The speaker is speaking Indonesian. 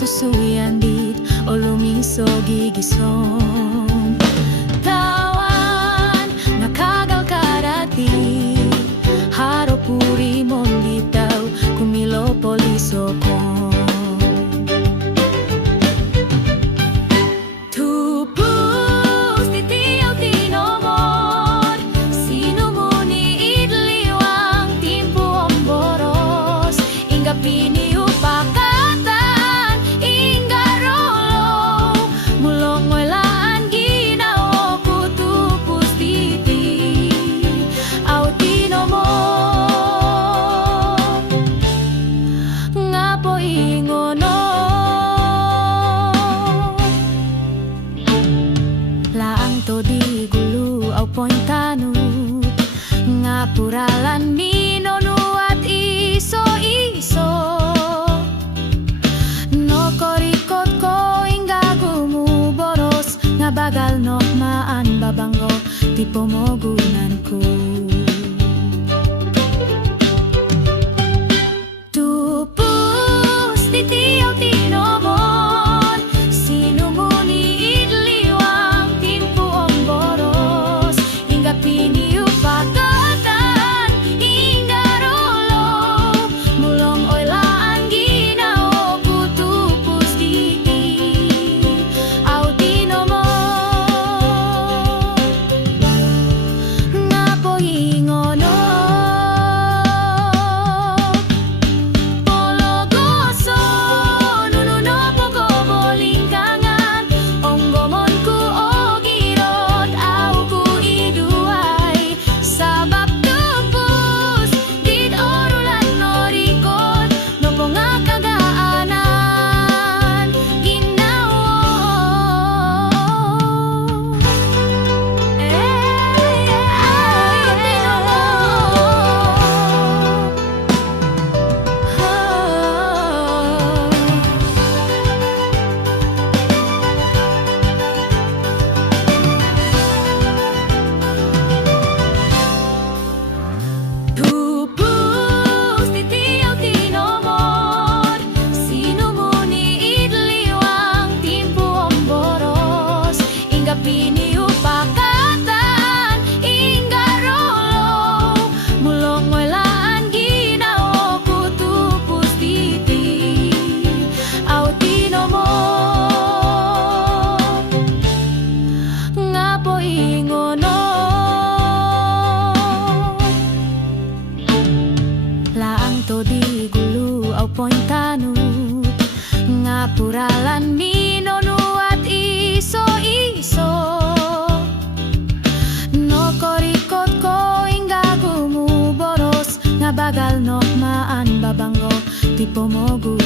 susuyan dit o lumiso gigison. Tawan nakagal karati haro puri monditaw kumilo poliso ko. Di gulu au pointanu ngapuralan nino nuat iso no korikot ko inggagumu boros ngabagal no maan babanggo di pomogunanku. Tupus di tiaw tinomon sinumuni idliwang timpu omboros hingga piniu pakatan hingga rolo mulong oilaan ginao kutupus diti au tinomon ngapo ingono piniu pakatan hingga rolo mulong oilaan ginao kutupus diti au tinomon ngapo ingono laang to di gulu au pointanu ngapuralan nino nuat iso no korikot ko inggagumu boros ngabagal no maan babanggo di pomogu